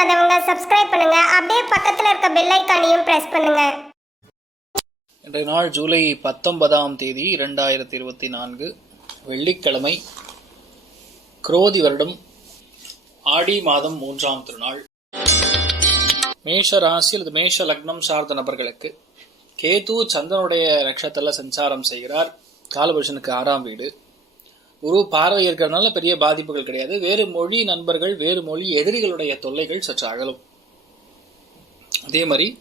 பண்ணாதவங்க சப்ஸ்கிரைப் பண்ணுங்க. அப்படியே பக்கத்துல இருக்க பெல் ஐக்கானையும் பிரஸ் பண்ணுங்க. இன்றைய நாள் ஜூலை பத்தொன்பதாம் தேதி இரண்டாயிரத்தி இருபத்தி நான்கு வெள்ளிக்கிழமை குரோதி வருடம். ஆடி மாதம் மூன்றாம் திருநாள். மேஷ ராசி அல்லது மேஷ லக்னம் சார்ந்த நபர்களுக்கு கேது சந்திரனுடைய நட்சத்திரத்தில் சஞ்சாரம் செய்கிறார். காலபுருஷனுக்கு ஆறாம் வீடு. குரு பார்வை இருக்கிறதுனால பெரிய பாதிப்புகள் கிடையாது. வேறு மொழி நண்பர்கள் வேறு மொழி எதிரிகளுடைய தொல்லைகள் சற்று அகலும். அதே மாதிரி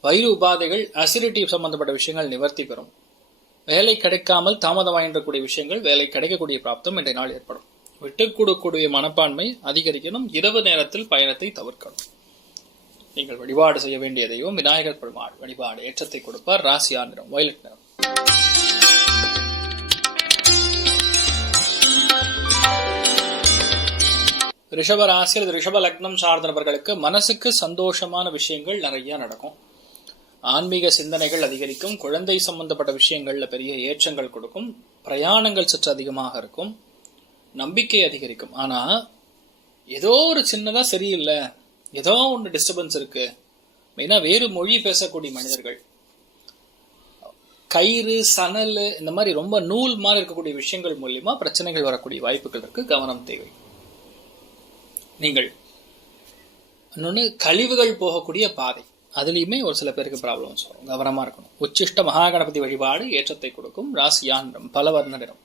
வயிறு உபாதைகள் அசிடிட்டி சம்பந்தப்பட்ட விஷயங்கள் நிவர்த்தி பெறும். வேலை கிடைக்காமல் தாமதமாயின்றக்கூடிய விஷயங்கள் வேலை கிடைக்கக்கூடிய பிராப்தம் இன்றைய நாள் ஏற்படும். விட்டுக்கூடக்கூடிய கொடுக்கக்கூடிய மனப்பான்மை அதிகரிக்கணும். இரவு நேரத்தில் பயணத்தை தவிர்க்கணும். நீங்கள் வழிபாடு செய்ய வேண்டிய தெய்வம் விநாயகர் பெருமாள் வழிபாடு ஏற்றத்தை கொடுப்பார். ராசியா நிறம் வயலட் நிறம். ரிஷப ராசி அல்லது ரிஷப லக்னம் சார்ந்தவர்களுக்கு மனசுக்கு சந்தோஷமான விஷயங்கள் நிறைய நடக்கும். ஆன்மீக சிந்தனைகள் அதிகரிக்கும். குழந்தை சம்பந்தப்பட்ட விஷயங்களில் பெரிய ஏற்றங்கள் கொடுக்கும். பிரயாணங்கள் சற்று அதிகமாக இருக்கும். நம்பிக்கை அதிகரிக்கும். ஆனால் ஏதோ ஒரு சின்னதாக சரியில்லை. ஏதோ ஒன்று டிஸ்டர்பன்ஸ் இருக்கு. மெயினாக வேறு மொழி பேசக்கூடிய மனிதர்கள். கயிறு சணல் இந்த மாதிரி ரொம்ப நூல் மாதிரி இருக்கக்கூடிய விஷயங்கள் மூலியமா பிரச்சனைகள் வரக்கூடிய வாய்ப்புகள் இருக்குது கவனம் தேவை. நீங்கள். இன்னொன்று கழிவுகள் போகக்கூடிய பாதை. அதுலேயுமே ஒரு சில பேருக்கு ப்ராப்ளம்ஸ் வரும். கவனமாக இருக்கணும். உச்சிஷ்ட மகாகணபதி வழிபாடு ஏற்றத்தை கொடுக்கும் ராசியா பல பலவர்ண நிறம்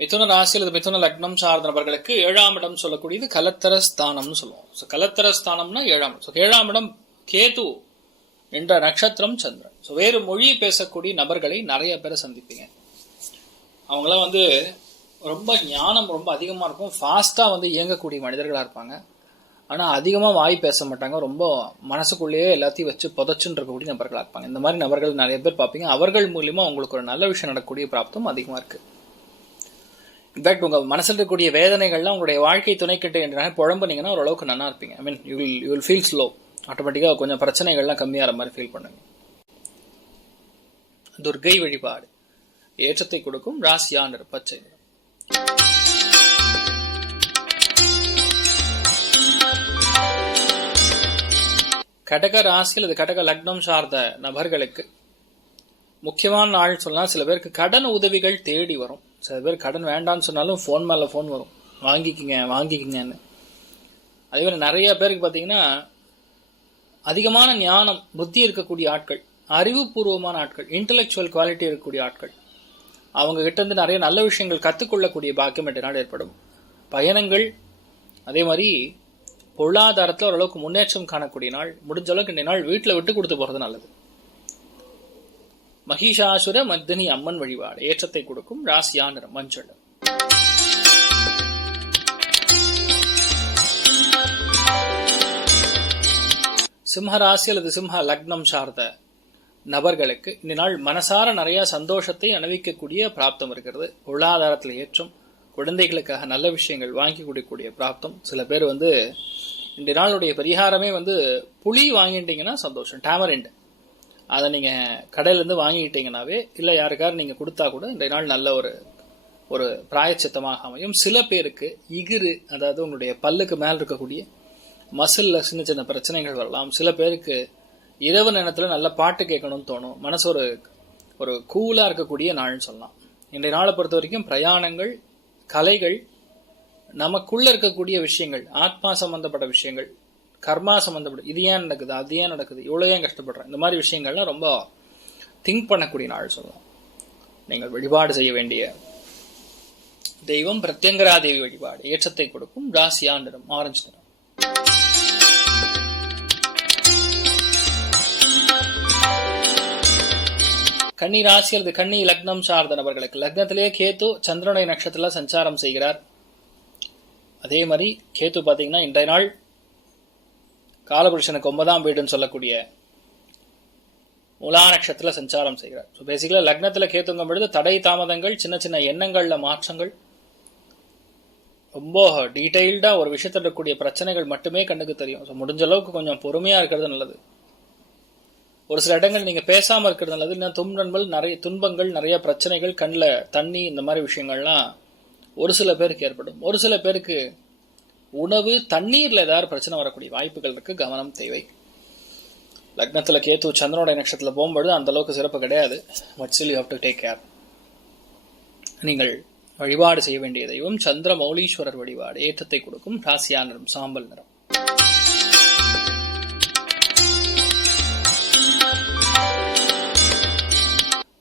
மிதுன ராசி அல்லது மிதுன லக்னம் சார்ந்த நபர்களுக்கு ஏழாம் இடம் சொல்லக்கூடியது கலத்தர ஸ்தானம்னு சொல்லுவோம். ஸோ கலத்தர ஸ்தானம்னா ஏழாம் இடம். ஸோ ஏழாம் இடம் கேது. என்ற நட்சத்திரம் சந்திரன். ஸோ வேறு மொழி பேசக்கூடிய நபர்களை நிறைய பேரை சந்திப்பீங்க. அவங்களாம் வந்து ரொம்ப ஞானம் ரொம்ப அதிகமாக இருக்கும். ஃபாஸ்ட்டாக வந்து இயங்கக்கூடிய மனிதர்களாக இருப்பாங்க. ஆனால் அதிகமாக வாய் பேச மாட்டாங்க. ரொம்ப மனசுக்குள்ளேயே எல்லாத்தையும் வச்சு புதச்சுன்னு இருக்கக்கூடிய நபர்களாக இருப்பாங்க. இந்த மாதிரி நபர்கள் நிறைய பேர் பார்ப்பீங்க. அவர்கள் மூலியமாக உங்களுக்கு ஒரு நல்ல விஷயம் நடக்கக்கூடிய பிராப்தம் அதிகமாக இருக்குது இன்ஃபேக்ட் உங்கள் மனசில் இருக்கக்கூடிய வேதனைகள்லாம் உங்களுடைய வாழ்க்கை துணைக்கிட்ட என்றால் புழம்புனீங்கன்னா ஓரளவுக்கு நல்லா இருப்பீங்க. I mean you will you will feel slow ஆட்டோமேட்டிக்காக கொஞ்சம் பிரச்சனைகள்லாம் கம்மியாகிற மாதிரி ஃபீல் பண்ணுங்க துர்கை வழிபாடு. ஏற்றத்தை கொடுக்கும் ராசியான பச்சை நிறம் கடக ராசி அல்லது கடக லக்னம் சார்ந்த நபர்களுக்கு முக்கியமான நாள் சொல்லலாம் சில பேருக்கு கடன் உதவிகள் தேடி வரும். சில பேர் கடன் வேண்டாம்னு சொன்னாலும் ஃபோன் மேலே ஃபோன் வரும். வாங்கிக்கிங்க வாங்கிக்கிங்கன்னு. அதே மாதிரி நிறைய பேருக்கு பார்த்தீங்கன்னா அதிகமான ஞானம் புத்தி இருக்கக்கூடிய ஆட்கள். அறிவுபூர்வமான ஆட்கள் இன்டலெக்சுவல் குவாலிட்டி இருக்கக்கூடிய ஆட்கள். அவங்க இருந்து நிறைய நல்ல விஷயங்கள் கற்றுக்கொள்ளக்கூடிய பாக்கியம் என்ற நாள் ஏற்படும். பயணங்கள் அதே மாதிரி பொருளாதாரத்தில் ஓரளவுக்கு முன்னேற்றம் காணக்கூடிய நாள் முடிஞ்ச அளவுக்கு இந்த நாள் வீட்டில் விட்டு கொடுத்து போகிறது நல்லது. மகிஷாசுர மத்தினி அம்மன் வழிபாடு ஏற்றத்தை கொடுக்கும் ராசியா நிறம் மஞ்சள். சிம்ம ராசி அல்லது சிம்ம லக்னம் சார்ந்த நபர்களுக்கு இந்த நாள் மனசார நிறைய சந்தோஷத்தை அனுபவிக்கக்கூடிய பிராப்தம் இருக்கிறது. பொருளாதாரத்தில் ஏற்றம் குழந்தைகளுக்காக நல்ல விஷயங்கள் வாங்கி கொடுக்கக்கூடிய பிராப்தம். சில பேர் வந்து இந்த நாளுடைய பரிகாரமே வந்து புளி வாங்கிட்டீங்கன்னா சந்தோஷம் டேமரிண்ட் அதை நீங்கள் கடையிலேருந்து வாங்கிக்கிட்டீங்கன்னாவே இல்லை யாருக்காரும் நீங்கள் கொடுத்தா கூட இந்த நாள் நல்ல ஒரு ஒரு பிராயச்சித்தமாக அமையும். சில பேருக்கு இகிரு அதாவது உங்களுடைய பல்லுக்கு மேல் இருக்கக்கூடிய மசிலில் சின்ன சின்ன பிரச்சனைகள் வரலாம். சில பேருக்கு இரவு நேரத்தில் நல்ல பாட்டு கேட்கணும்னு தோணும். மனசு ஒரு ஒரு கூலாக இருக்கக்கூடிய நாள்னு சொல்லலாம். இன்றைய நாளை பொறுத்த வரைக்கும் பிரயாணங்கள் கலைகள் நமக்குள்ள இருக்கக்கூடிய விஷயங்கள் ஆத்மா சம்பந்தப்பட்ட விஷயங்கள் கர்மா சம்பந்தப்பட்ட இது ஏன் நடக்குது அது ஏன் நடக்குது இவ்வளோ ஏன் கஷ்டப்படுறேன் இந்த மாதிரி விஷயங்கள்லாம் ரொம்ப திங்க் பண்ணக்கூடிய நாள் சொல்லலாம். நீங்கள் வழிபாடு செய்ய வேண்டிய தெய்வம் பிரத்யங்கரா தேவி வழிபாடு ஏற்றத்தை கொடுக்கும் ராசியா நிறம் ஆரஞ்சு நிறம். கன்னி ராசி அல்லது கன்னி லக்னம் சார்ந்த நபர்களுக்கு. லக்னத்திலேயே கேத்து சந்திரனுடைய நட்சத்திரத்தில் சஞ்சாரம் செய்கிறார். அதே மாதிரி கேத்து பார்த்தீங்கன்னா இன்றைய நாள் காலபுருஷனுக்கு ஒன்பதாம் வீடுன்னு சொல்லக்கூடிய முலா நட்சத்திரத்தில் சஞ்சாரம் செய்கிறார். ஸோ பேசிக்கலாக லக்னத்தில் கேத்துங்கும் பொழுது தடை தாமதங்கள் சின்ன சின்ன எண்ணங்களில் மாற்றங்கள் ரொம்ப டீட்டெயில்டாக ஒரு விஷயத்தில் இருக்கக்கூடிய பிரச்சனைகள் மட்டுமே கண்ணுக்கு தெரியும். ஸோ முடிஞ்ச அளவுக்கு கொஞ்சம் பொறுமையாக இருக்கிறது நல்லது. ஒரு சில இடங்கள் நீங்க பேசாம இருக்கிறது நல்லது. இன்னும் துன்பங்கள் நிறைய துன்பங்கள் நிறைய பிரச்சனைகள் கண்ணில் தண்ணி இந்த மாதிரி விஷயங்கள்லாம் ஒரு சில பேருக்கு ஏற்படும். ஒரு சில பேருக்கு உணவு தண்ணீர்ல ஏதாவது பிரச்சனை வரக்கூடிய வாய்ப்புகள் இருக்கு. கவனம் தேவை. லக்னத்தில் கேத்து சந்திரனுடைய நட்சத்திரத்தில் போகும்பொழுது அந்த அளவுக்கு சிறப்பு கிடையாது. But still you have to take care நீங்கள் வழிபாடு செய்ய வேண்டிய தெய்வம் சந்திர மௌலீஸ்வரர் வழிபாடு. ஏற்றத்தை கொடுக்கும். ராசியா நிறம் சாம்பல் நிறம்.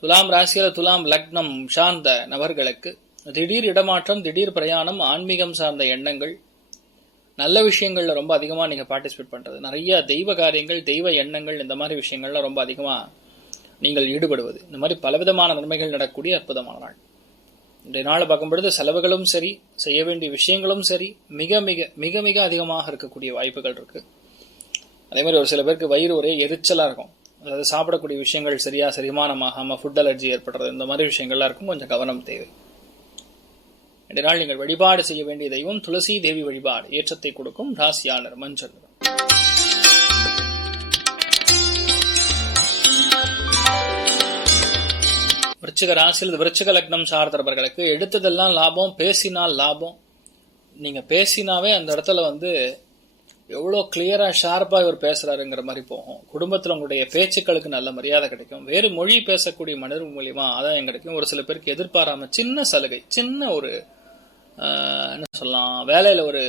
துலாம் ராசியில் துலாம் லக்னம் சார்ந்த நபர்களுக்கு திடீர் இடமாற்றம் திடீர் பிரயாணம் ஆன்மீகம் சார்ந்த எண்ணங்கள் நல்ல விஷயங்களில் ரொம்ப அதிகமாக நீங்கள் பார்ட்டிசிபேட் பண்ணுறது நிறைய தெய்வ காரியங்கள் தெய்வ எண்ணங்கள் இந்த மாதிரி விஷயங்கள்லாம் ரொம்ப அதிகமாக நீங்கள் ஈடுபடுவது. இந்த மாதிரி பலவிதமான நன்மைகள் நடக்கக்கூடிய அற்புதமான நாள். இன்றைய நாள் பார்க்கும்பொழுது செலவுகளும் சரி செய்ய வேண்டிய விஷயங்களும் சரி மிக மிக மிக மிக அதிகமாக இருக்கக்கூடிய வாய்ப்புகள் இருக்குது அதே மாதிரி ஒரு சில பேருக்கு வயிறு ஒரே எரிச்சலாக இருக்கும். அதாவது சாப்பிடக்கூடிய விஷயங்கள் சரியாக செரிமானமாகாமல் ஃபுட் அலர்ஜி ஏற்படுறது இந்த மாதிரி விஷயங்கள்லாம் இருக்கும் கொஞ்சம் கவனம் தேவை. இன்றைய நாள் நீங்கள் வழிபாடு செய்ய வேண்டிய தெய்வம் துளசி தேவி வழிபாடு ஏற்றத்தை கொடுக்கும் ராசியாளர் மஞ்சள். விருச்சிக ராசியில் விருச்சிக லக்னம் சார்ந்தவர்களுக்கு எடுத்ததெல்லாம் லாபம் பேசினால் லாபம். நீங்கள் பேசினாவே அந்த இடத்துல வந்து எவ்வளோ கிளியராக ஷார்ப்பாக இவர் பேசுகிறாருங்கிற மாதிரி போகும். குடும்பத்தில் உங்களுடைய பேச்சுக்களுக்கு நல்ல மரியாதை கிடைக்கும். வேறு மொழி பேசக்கூடிய மனிதர் மூலியமா ஆதாயம் கிடைக்கும். ஒரு சில பேருக்கு எதிர்பாராம சின்ன சலுகை சின்ன ஒரு என்ன சொல்லலாம் வேலையில் ஒரு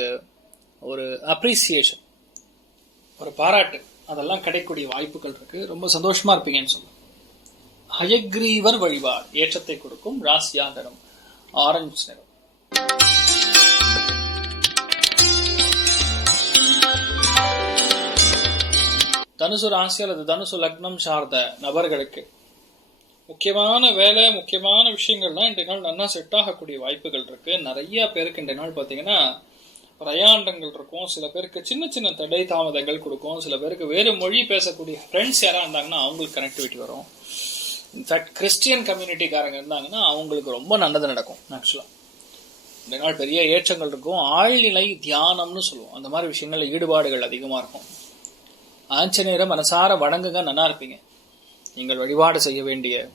ஒரு அப்ரிசியேஷன் ஒரு பாராட்டு அதெல்லாம் கிடைக்கக்கூடிய வாய்ப்புகள் இருக்குது ரொம்ப சந்தோஷமாக இருப்பீங்கன்னு சொல்லலாம் ஹயக்ரீவர் வழிபாடு ஏற்றத்தை கொடுக்கும் ராசியா நிறம் ஆரஞ்சு நிறம். தனுசு ராசி அல்லது தனுசு லக்னம் சார்ந்த நபர்களுக்கு முக்கியமான வேலை முக்கியமான விஷயங்கள்லாம் இன்றைய நாள் நல்லா செட் ஆகக்கூடிய வாய்ப்புகள் இருக்கு. நிறைய பேருக்கு இன்றைய நாள் பார்த்தீங்கன்னா பிரயாண்டங்கள் இருக்கும். சில பேருக்கு சின்ன சின்ன தடை தாமதங்கள் கொடுக்கும். சில பேருக்கு வேறு மொழி பேசக்கூடிய ஃப்ரெண்ட்ஸ் யாராக இருந்தாங்கன்னா அவங்களுக்கு கனெக்டிவிட்டி வரும். இன்ஃபேக்ட் கிறிஸ்டியன் கம்யூனிட்டிக்காரங்க இருந்தாங்கன்னா அவங்களுக்கு ரொம்ப நல்லது நடக்கும் ஆக்சுவலாக இந்த நாள் பெரிய ஏற்றங்கள் இருக்கும். ஆழ்நிலை தியானம்னு சொல்லுவோம். அந்த மாதிரி விஷயங்களில் ஈடுபாடுகள் அதிகமாக இருக்கும். ஆஞ்சநேயரை மனசார வணங்குங்க நல்லா இருப்பீங்க. நீங்கள் வழிபாடு செய்ய வேண்டிய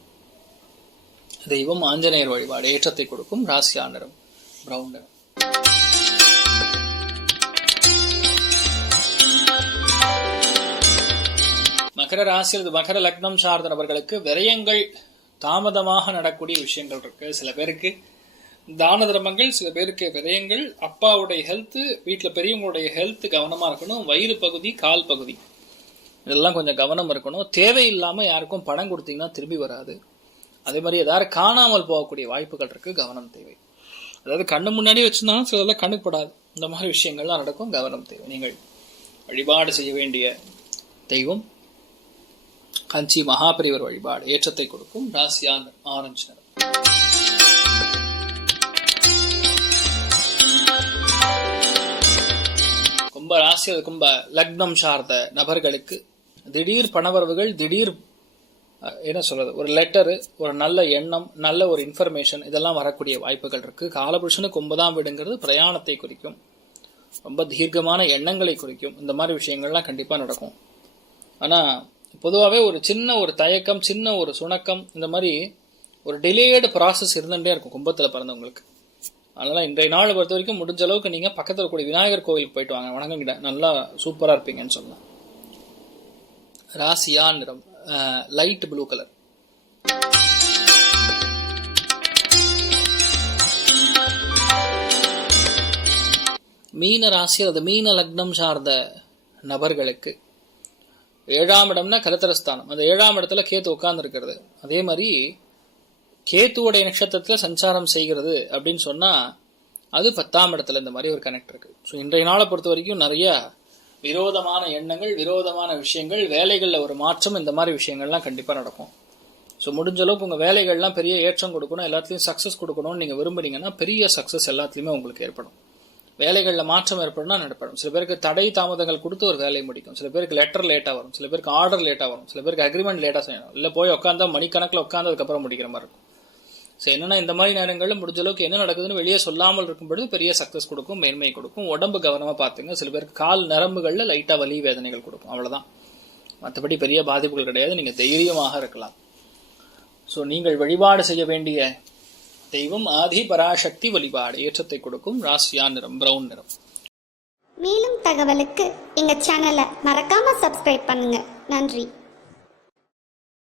தெய்வம் ஆஞ்சநேயர் வழிபாடு ஏற்றத்தை கொடுக்கும் ராசியா நிறம் மகர ராசியில் மகர லக்னம் சார்ந்த நபர்களுக்கு விரயங்கள் தாமதமாக நடக்கூடிய விஷயங்கள் இருக்கு. சில பேருக்கு தான தர்மங்கள் சில பேருக்கு விரயங்கள் அப்பாவுடைய ஹெல்த் வீட்டில் பெரியவங்களுடைய ஹெல்த் கவனமாக இருக்கணும். வயிறு பகுதி கால் பகுதி. இதெல்லாம் கொஞ்சம் கவனம் இருக்கணும். தேவையில்லாமல் யாருக்கும் பணம் கொடுத்தீங்கன்னா திரும்பி வராது. அதே மாதிரி ஏதாவது காணாமல் போகக்கூடிய வாய்ப்புகள் இருக்குது கவனம் தேவை. அதாவது கண்ணு முன்னாடி வச்சிருந்தாலும் சிலதெல்லாம் கண்ணுப்படாது இந்த மாதிரி விஷயங்கள்லாம் நடக்கும். கவனம் தேவை. நீங்கள் வழிபாடு செய்ய வேண்டிய தெய்வம் கஞ்சி மகாபரிவர் வழிபாடு ஏற்றத்தை கொடுக்கும். ராசியான் ஆரஞ்சு நிறம். கும்ப ராசி கும்ப லக்னம் சார்ந்த நபர்களுக்கு திடீர் பணவரவுகள் திடீர் என்ன சொல்கிறது ஒரு லெட்டரு ஒரு நல்ல எண்ணம் நல்ல ஒரு இன்ஃபர்மேஷன் இதெல்லாம் வரக்கூடிய வாய்ப்புகள் இருக்குது காலபுருஷனுக்கு ஒன்பதாம் வீடுங்கிறது பிரயாணத்தை குறிக்கும். ரொம்ப தீர்க்கமான எண்ணங்களை குறிக்கும். இந்த மாதிரி விஷயங்கள்லாம் கண்டிப்பாக நடக்கும். ஆனால் பொதுவாகவே ஒரு சின்ன ஒரு தயக்கம் சின்ன ஒரு சுணக்கம் இந்த மாதிரி ஒரு டிலேடு ப்ராசஸ் இருந்துகிட்டே இருக்கும் கும்பத்தில் பிறந்தவங்களுக்கு. அதனால் இன்றைய நாள் பொறுத்த வரைக்கும் முடிஞ்ச அளவுக்கு நீங்கள் பக்கத்தில் கூடிய விநாயகர் கோவிலுக்கு போயிட்டு வாங்க. வணங்குங்க நல்லா சூப்பராக இருப்பீங்கன்னு சொல்லலாம். ராசியா நிறம் லைட் ப்ளூ கலர் மீன ராசி அல்லது மீன லக்னம் சார்ந்த நபர்களுக்கு ஏழாம் இடம்னா கலத்தரஸ்தானம் அந்த ஏழாம் இடத்துல கேத்து உட்கார்ந்துருக்கிறது. அதே மாதிரி கேத்துவோடைய நட்சத்திரத்தில் சஞ்சாரம் செய்கிறது அப்படின்னு சொன்னால் அது பத்தாம் இடத்துல இந்த மாதிரி ஒரு கனெக்ட் இருக்குது ஸோ இன்றைய நாளை பொறுத்த வரைக்கும் நிறைய விரோதமான எண்ணங்கள் விரோதமான விஷயங்கள் வேலைகளில் ஒரு மாற்றம் இந்த மாதிரி விஷயங்கள்லாம் கண்டிப்பாக நடக்கும். ஸோ முடிஞ்ச அளவுக்கு உங்கள் வேலைகள்லாம் பெரிய ஏற்றம் கொடுக்கணும் எல்லாத்துலேயும் சக்ஸஸ் கொடுக்கணும்னு நீங்கள் விரும்புறீங்கன்னா பெரிய சக்ஸஸ் எல்லாத்துலேயுமே உங்களுக்கு ஏற்படும். வேலைகளில் மாற்றம் ஏற்படும்னா நடப்படும். சில பேருக்கு தடை தாமதங்கள் கொடுத்து ஒரு வேலையை முடிக்கும். சில பேருக்கு லெட்டர் லேட்டாக வரும். சில பேருக்கு ஆர்டர் லேட்டாக வரும். சில பேருக்கு அக்ரிமெண்ட் லேட்டாக செய்யணும். இல்லை போய் உட்காந்தா மணிக்கணக்கில் உட்காந்ததுக்கப்புறம் முடிக்கிற மாதிரி இருக்கும். ஸோ என்னன்னா இந்த மாதிரி நேரங்களில் முடிஞ்ச அளவுக்கு என்ன நடக்குதுன்னு வெளியே சொல்லாமல் இருக்கும் பொழுது பெரிய சக்ஸஸ் கொடுக்கும் மேன்மை கொடுக்கும். உடம்பு கவனமாக பார்த்துங்க சில பேருக்கு கால் நரம்புகளில் லைட்டாக வலி வேதனைகள் கொடுக்கும். அவ்வளோதான் மற்றபடி பெரிய பாதிப்புகள் கிடையாது. நீங்கள் தைரியமாக இருக்கலாம். ஸோ நீங்கள் வழிபாடு செய்ய வேண்டிய தெய்வம் ஆதி பராசக்தி வழிபாடு. ஏற்றத்தை கொடுக்கும். ராசியா நிறம் பிரவுன் நிறம். மேலும் தகவலுக்கு எங்கள் சேனலை மறக்காமல் சப்ஸ்கிரைப் பண்ணுங்கள் நன்றி.